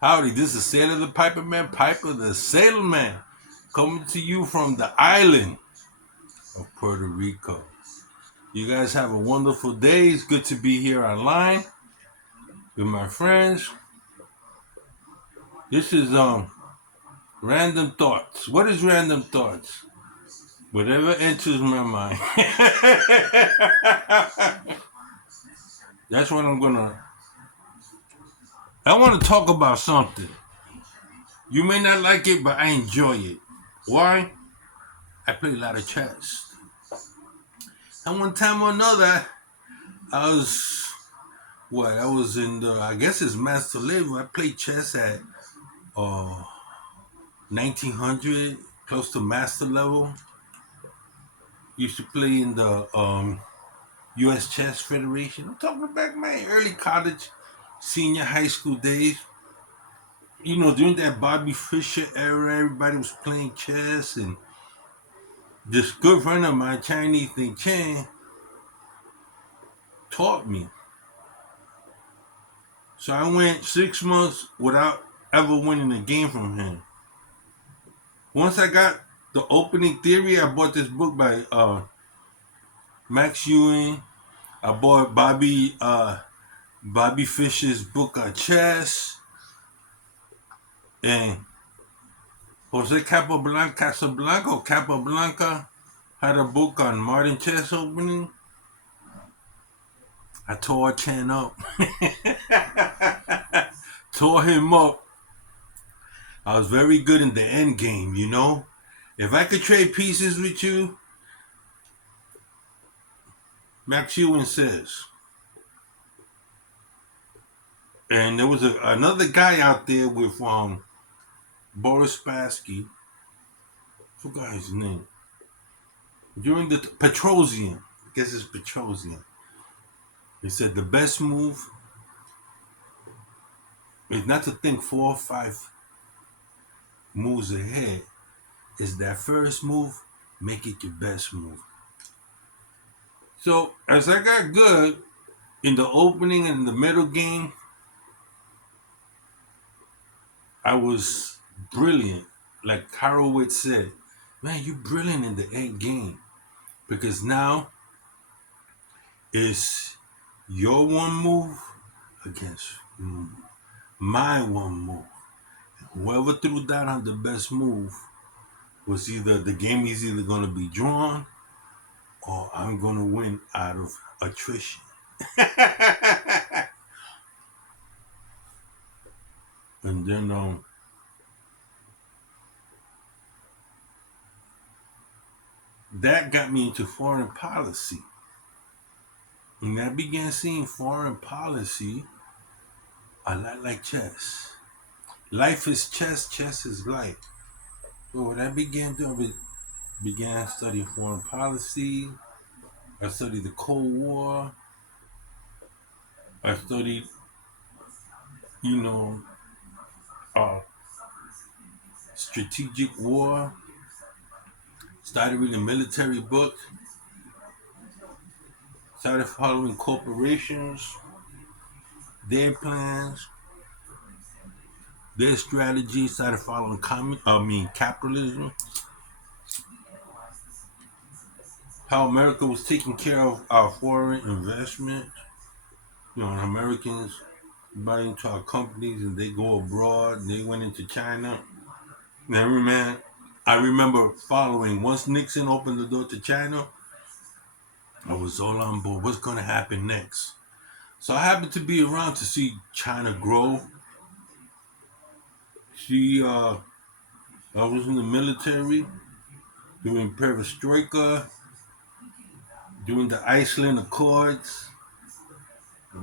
Howdy, this is Sailor the Piper Man, Piper the Sailor Man, coming to you from the island of Puerto Rico. You guys have a wonderful day. It's good to be here online with my friends. This is random thoughts. What is random thoughts? Whatever enters my mind. That's what I'm gonna. I want to talk about something. You may not like it, but I enjoy it. Why? I play a lot of chess. And one time or another, I was I was in the, I guess it's master level. I played chess at uh 1900, close to master level. Used to play in the U.S. Chess Federation. I'm talking back my early college, senior high school days. During that Bobby Fischer era, everybody was playing chess, and this good friend of mine, Chinese Thing Chan, taught me. So I went 6 months without ever winning a game from him. Once I got the opening theory, I bought this book by Max Ewing. I bought Bobby Fischer's book on chess, and Jose Capablanca had a book on modern chess opening. I tore Chan up, tore him up. I was very good in the end game, If I could trade pieces with you, Max Ewing says. And there was another guy out there with Boris Spassky. Forgot his name. During the Petrosian, I guess it's Petrosian. He said the best move is not to think 4 or 5 moves ahead. Is that first move, make it your best move. So as I got good in the opening and the middle game, I was brilliant. Like Horowitz said, man, you brilliant in the end game. Because now it's your one move against my one move. Whoever threw down on the best move was either the game is either going to be drawn or I'm going to win out of attrition. And then that got me into foreign policy. And I began seeing foreign policy a lot like chess. Life is chess, chess is life. So what I began doing, began studying foreign policy. I studied the Cold War. I studied, you know, uh, strategic war. Started reading military books. Started following corporations, their plans, their strategies. Started following capitalism. How America was taking care of our foreign investment. Americans buy into our companies and they go abroad. And they went into China. Man, I remember following once Nixon opened the door to China. I was all on board. What's going to happen next? So I happened to be around to see China grow. I was in the military doing perestroika, doing the Iceland Accords.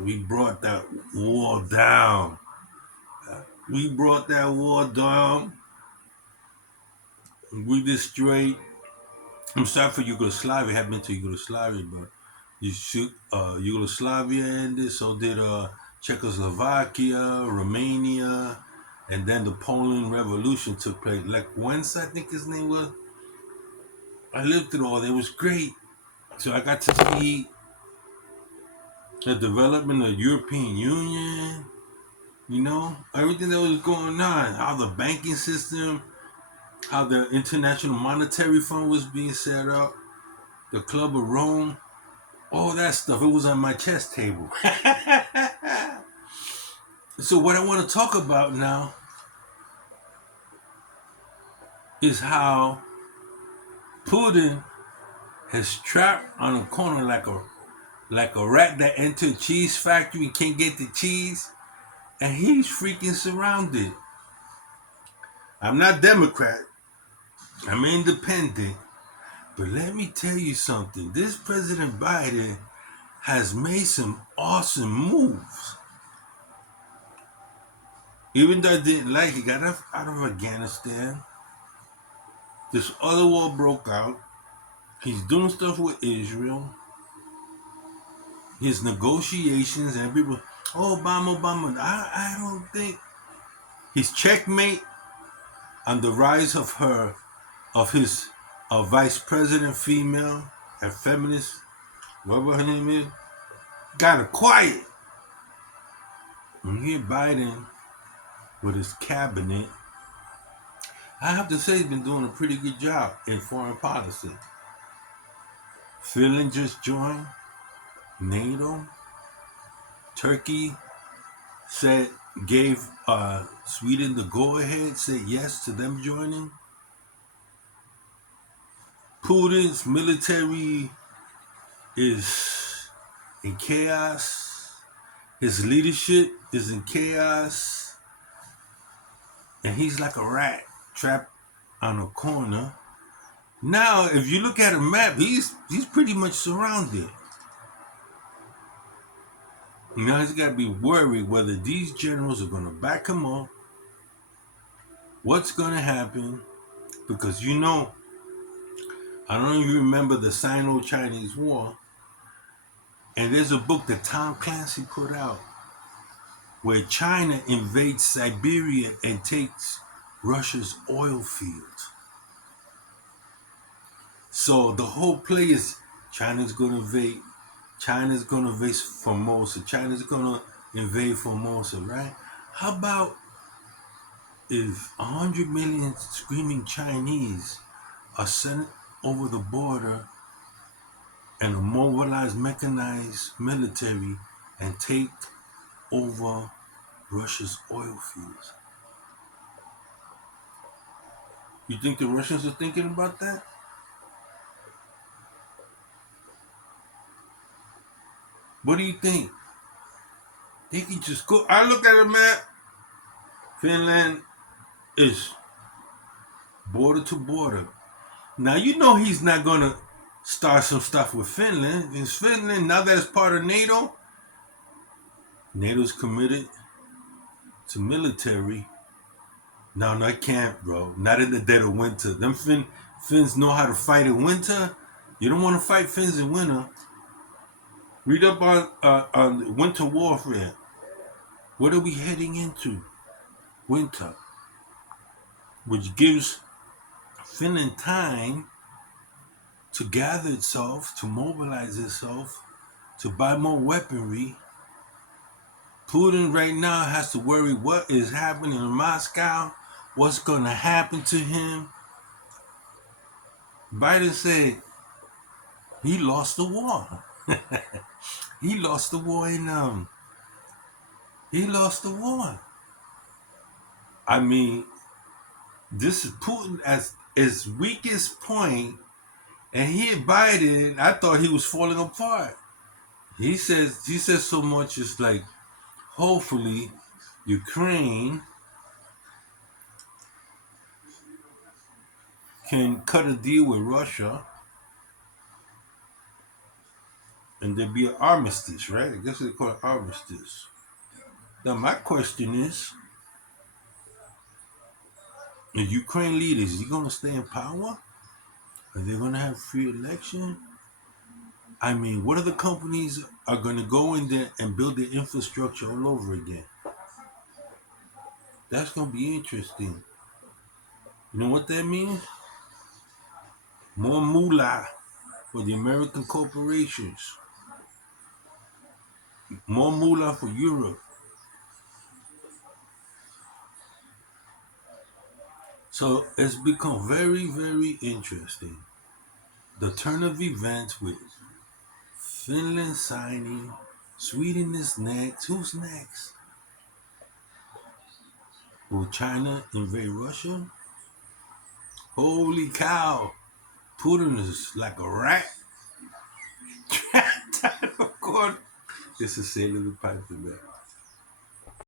We brought that war down. We brought that war down. We destroyed. I'm sorry for Yugoslavia. I haven't been to Yugoslavia, but you shoot Yugoslavia ended. So did Czechoslovakia, Romania, and then the Poland Revolution took place. Like Wentz, I think his name was. I lived through all. It was great. So I got to see the development of the European Union. You know, everything that was going on, how the banking system, how the International Monetary Fund was being set up, the Club of Rome, all that stuff. It was on my chess table. So what I want to talk about now is how Putin has trapped on a corner like a rat that entered a cheese factory and can't get the cheese, and he's freaking surrounded. I'm not Democrat. I'm independent. But let me tell you something. This President Biden has made some awesome moves. Even though I didn't like it, he got out of Afghanistan. This other war broke out. He's doing stuff with Israel. His negotiations and people, oh, Obama. I don't think his checkmate on the rise of his vice president female, a feminist, whatever her name is, got her quiet. And here Biden with his cabinet, I have to say he's been doing a pretty good job in foreign policy. Finland just joined NATO. Turkey said gave Sweden the go ahead, said yes to them joining. Putin's military is in chaos. His leadership is in chaos. And he's like a rat trapped on a corner. Now, if you look at a map, he's pretty much surrounded. Now he's got to be worried whether these generals are going to back him up. What's going to happen? Because I don't know if you remember the Sino-Chinese War, and there's a book that Tom Clancy put out where China invades Siberia and takes Russia's oil fields. So the whole play is China's going to invade Formosa. China's going to invade Formosa, right? How about if 100 million screaming Chinese are sent over the border and a mobilized, mechanized military and take over Russia's oil fields? You think the Russians are thinking about that? What do you think? They can just go. I look at a map. Finland is border to border. Now he's not gonna start some stuff with Finland. Is Finland, now that it's part of NATO, NATO's committed to military. No, I can't, bro. Not in the dead of winter. Them Finns know how to fight in winter. You don't want to fight Finns in winter. Read up on winter warfare. What are we heading into? Winter, which gives Finland time to gather itself, to mobilize itself, to buy more weaponry. Putin right now has to worry what is happening in Moscow, what's going to happen to him. Biden said he lost the war. He lost the war he lost the war. I mean, this is Putin at his weakest point, and Biden, I thought he was falling apart. He says so much. It's like, hopefully Ukraine can cut a deal with Russia and there be an armistice, right? I guess they call it armistice. Now my question is, the Ukraine leaders, is he gonna stay in power? Are they gonna have free election? I mean, what other companies are gonna go in there and build the infrastructure all over again? That's gonna be interesting. You know what that means? More moolah for the American corporations. More moolah for Europe. So it's become very, very interesting. The turn of events with Finland signing, Sweden is next. Who's next? Will China invade Russia? Holy cow! Putin is like a rat trapped out of court. It's a sailor the pipe for that.